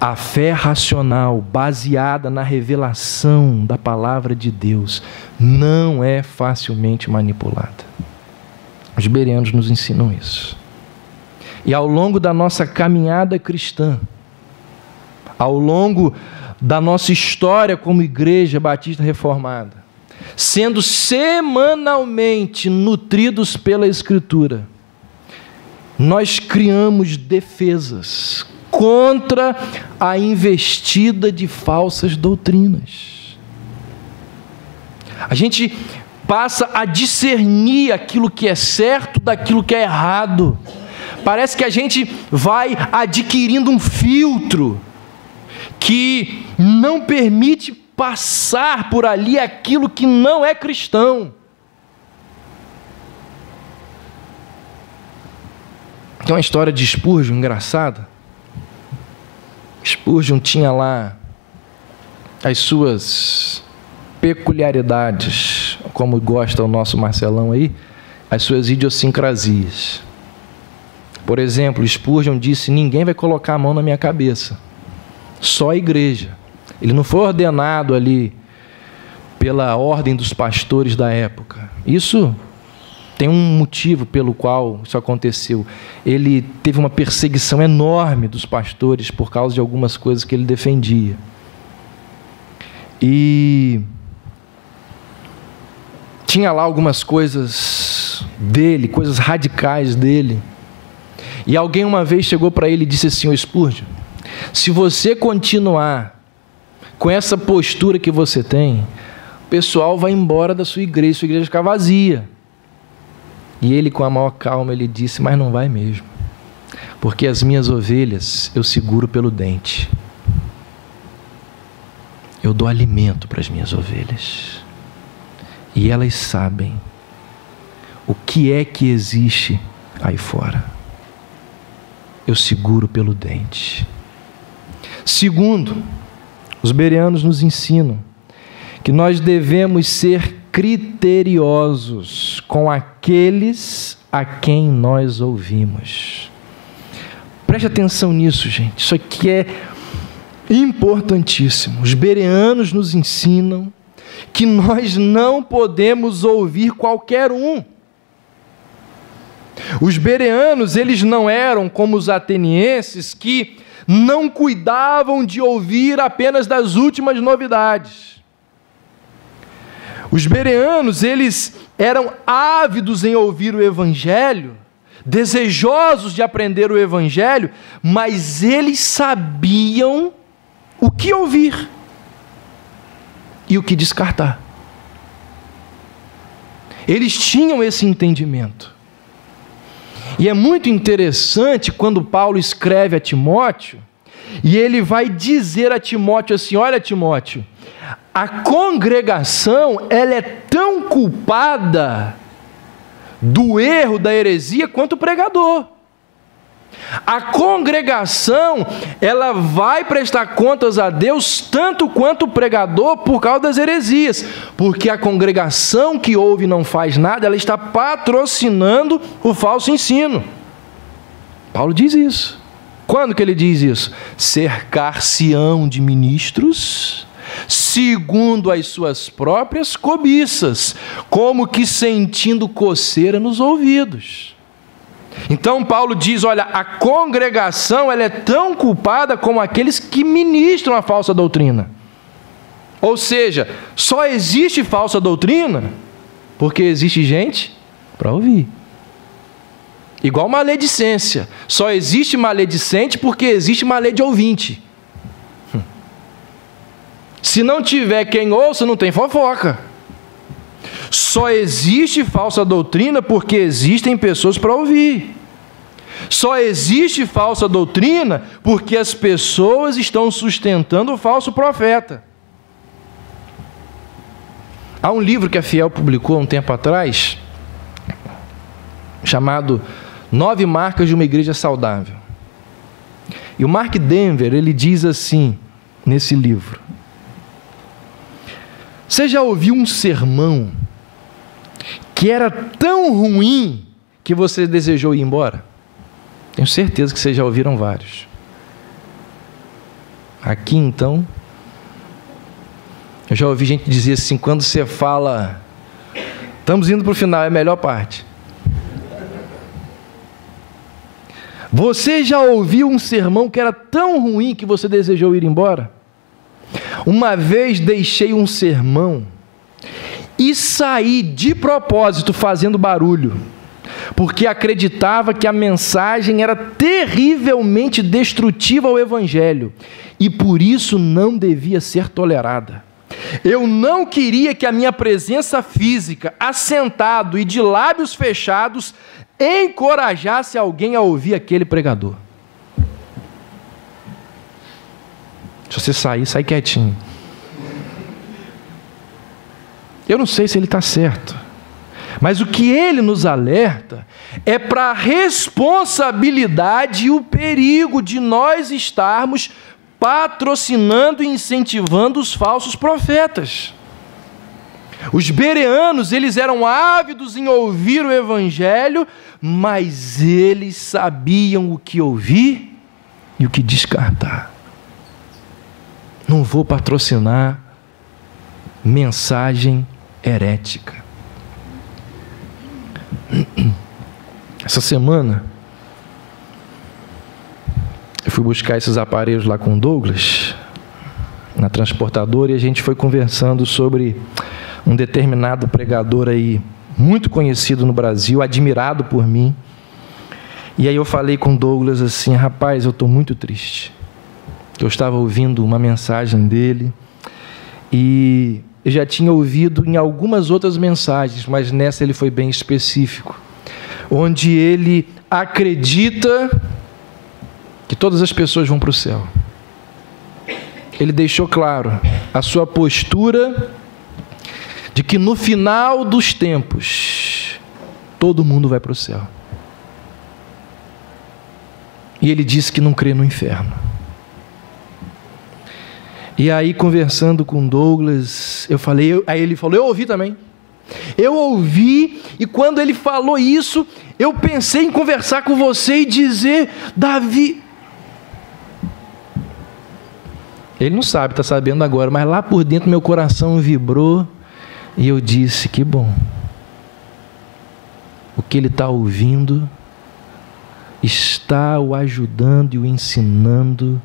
A fé racional, baseada na revelação da palavra de Deus, não é facilmente manipulada. Os bereanos nos ensinam isso. E ao longo da nossa caminhada cristã, ao longo da nossa história como Igreja Batista Reformada, sendo semanalmente nutridos pela Escritura, nós criamos defesas contra a investida de falsas doutrinas. A gente passa a discernir aquilo que é certo daquilo que é errado. Parece que a gente vai adquirindo um filtro que não permite passar por ali aquilo que não é cristão. Tem uma história de Spurgeon engraçada. Spurgeon tinha lá as suas peculiaridades, como gosta o nosso Marcelão aí, as suas idiosincrasias. Por exemplo, Spurgeon disse: ninguém vai colocar a mão na minha cabeça, só a igreja. Ele não foi ordenado ali pela ordem dos pastores da época. Isso tem um motivo pelo qual isso aconteceu. Ele teve uma perseguição enorme dos pastores por causa de algumas coisas que ele defendia. E tinha lá algumas coisas dele, coisas radicais dele. E alguém uma vez chegou para ele e disse assim: ô Spurgeon, se você continuar com essa postura que você tem, o pessoal vai embora da sua igreja vai ficar vazia. E ele, com a maior calma, ele disse: mas não vai mesmo, porque as minhas ovelhas eu seguro pelo dente. Eu dou alimento para as minhas ovelhas, e elas sabem o que é que existe aí fora. Eu seguro pelo dente. Segundo, os bereanos nos ensinam que nós devemos ser criteriosos com aqueles a quem nós ouvimos. Preste atenção nisso, gente. Isso aqui é importantíssimo. Os bereanos nos ensinam que nós não podemos ouvir qualquer um. Os bereanos, eles não eram como os atenienses, que não cuidavam de ouvir apenas das últimas novidades. Os bereanos, eles eram ávidos em ouvir o Evangelho, desejosos de aprender o Evangelho, mas eles sabiam o que ouvir e o que descartar. Eles tinham esse entendimento. E é muito interessante quando Paulo escreve a Timóteo, e ele vai dizer a Timóteo assim: olha, Timóteo, a congregação, ela é tão culpada do erro da heresia quanto o pregador. A congregação, ela vai prestar contas a Deus tanto quanto o pregador por causa das heresias, porque a congregação que ouve e não faz nada, ela está patrocinando o falso ensino. Paulo diz isso. Quando que ele diz isso? Cercar-se-ão de ministros segundo as suas próprias cobiças, como que sentindo coceira nos ouvidos. Então Paulo diz: olha, a congregação, ela é tão culpada como aqueles que ministram a falsa doutrina. Ou seja, só existe falsa doutrina porque existe gente para ouvir. Igual maledicência, só existe maledicente porque existe malede ouvinte. Se não tiver quem ouça, não tem fofoca. Só existe falsa doutrina porque existem pessoas para ouvir. Só existe falsa doutrina porque as pessoas estão sustentando o falso profeta. Há um livro que a Fiel publicou há um tempo atrás, chamado 9 Marcas de uma Igreja Saudável. E o Mark Dever, ele diz assim, nesse livro: você já ouviu um sermão que era tão ruim que você desejou ir embora? Tenho certeza que vocês já ouviram vários. Aqui então, eu já ouvi gente dizer assim, quando você fala, estamos indo para o final, é a melhor parte. Você já ouviu um sermão que era tão ruim que você desejou ir embora? Uma vez deixei um sermão e saí de propósito fazendo barulho, porque acreditava que a mensagem era terrivelmente destrutiva ao Evangelho e por isso não devia ser tolerada. Eu não queria que a minha presença física, assentado e de lábios fechados, encorajasse alguém a ouvir aquele pregador. Se você sair, sai quietinho. Eu não sei se ele está certo, mas o que ele nos alerta é para a responsabilidade e o perigo de nós estarmos patrocinando e incentivando os falsos profetas. Os bereanos, eles eram ávidos em ouvir o Evangelho, mas eles sabiam o que ouvir e o que descartar. Não vou patrocinar mensagem herética. Essa semana, eu fui buscar esses aparelhos lá com o Douglas, na transportadora, e a gente foi conversando sobre um determinado pregador aí, muito conhecido no Brasil, admirado por mim. E aí eu falei com o Douglas assim, rapaz, eu estou muito triste. Eu estava ouvindo uma mensagem dele, e eu já tinha ouvido em algumas outras mensagens, mas nessa ele foi bem específico, onde ele acredita que todas as pessoas vão para o céu. Ele deixou claro a sua postura de que no final dos tempos, todo mundo vai para o céu. E ele disse que não crê no inferno. E aí, conversando com Douglas, aí ele falou, eu ouvi também. Eu ouvi, e quando ele falou isso, eu pensei em conversar com você e dizer, Davi... Ele não sabe, está sabendo agora, mas lá por dentro meu coração vibrou, e eu disse, que bom. O que ele está ouvindo está o ajudando e o ensinando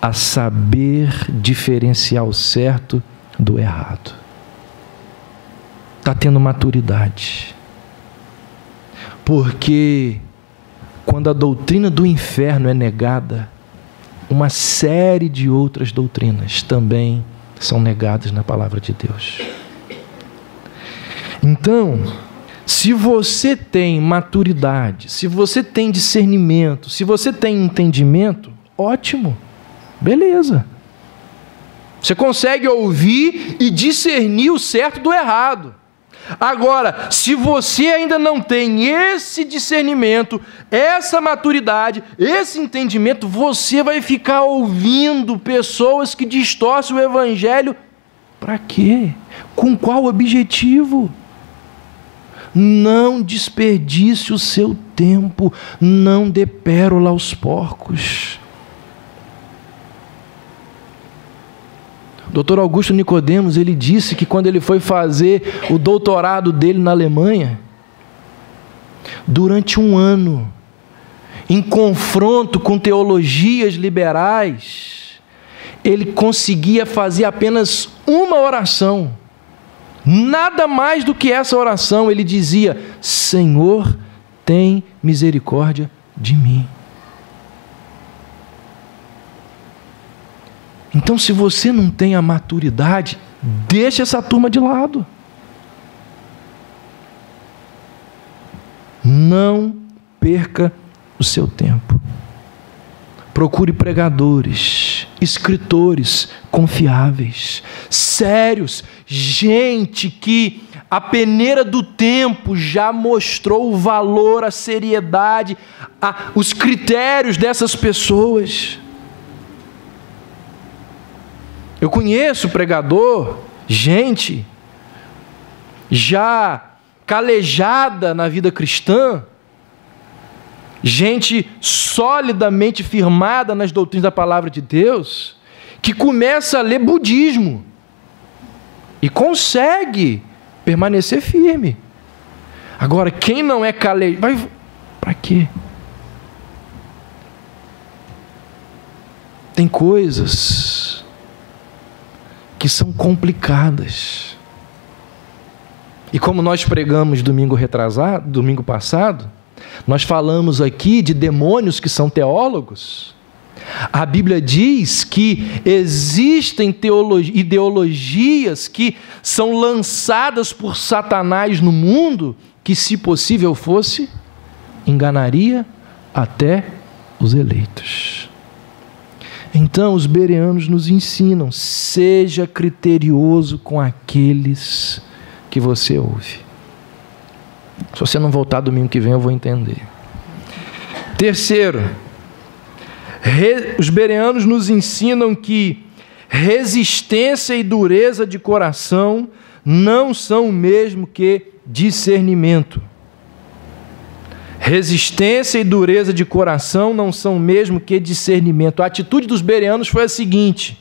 a saber diferenciar o certo do errado. Está tendo maturidade. Porque quando a doutrina do inferno é negada, uma série de outras doutrinas também são negadas na palavra de Deus. Então, se você tem maturidade, se você tem discernimento, se você tem entendimento, ótimo, beleza. Você consegue ouvir e discernir o certo do errado. Agora, se você ainda não tem esse discernimento, essa maturidade, esse entendimento, você vai ficar ouvindo pessoas que distorcem o Evangelho. Para quê? Com qual objetivo? Não desperdice o seu tempo, não dê pérola aos porcos. Dr. Augusto Nicodemos, ele disse que quando ele foi fazer o doutorado dele na Alemanha, durante um ano, em confronto com teologias liberais, ele conseguia fazer apenas uma oração, nada mais do que essa oração. Ele dizia, Senhor, tem misericórdia de mim. Então, se você não tem a maturidade, deixa essa turma de lado. Não perca o seu tempo. Procure pregadores, escritores confiáveis, sérios, gente que a peneira do tempo já mostrou o valor, a seriedade, os critérios dessas pessoas. Eu conheço pregador, gente já calejada na vida cristã, gente solidamente firmada nas doutrinas da palavra de Deus, que começa a ler budismo e consegue permanecer firme. Agora, quem não é calejado, vai para quê? Tem coisas que são complicadas. E como nós pregamos domingo passado, nós falamos aqui de demônios que são teólogos. A Bíblia diz que existem ideologias que são lançadas por Satanás no mundo, que, se possível fosse, enganaria até os eleitos. Então, os bereanos nos ensinam: seja criterioso com aqueles que você ouve. Se você não voltar domingo que vem, eu vou entender. Terceiro, os bereanos nos ensinam que resistência e dureza de coração não são o mesmo que discernimento. Resistência e dureza de coração não são o mesmo que discernimento. A atitude dos bereanos foi a seguinte: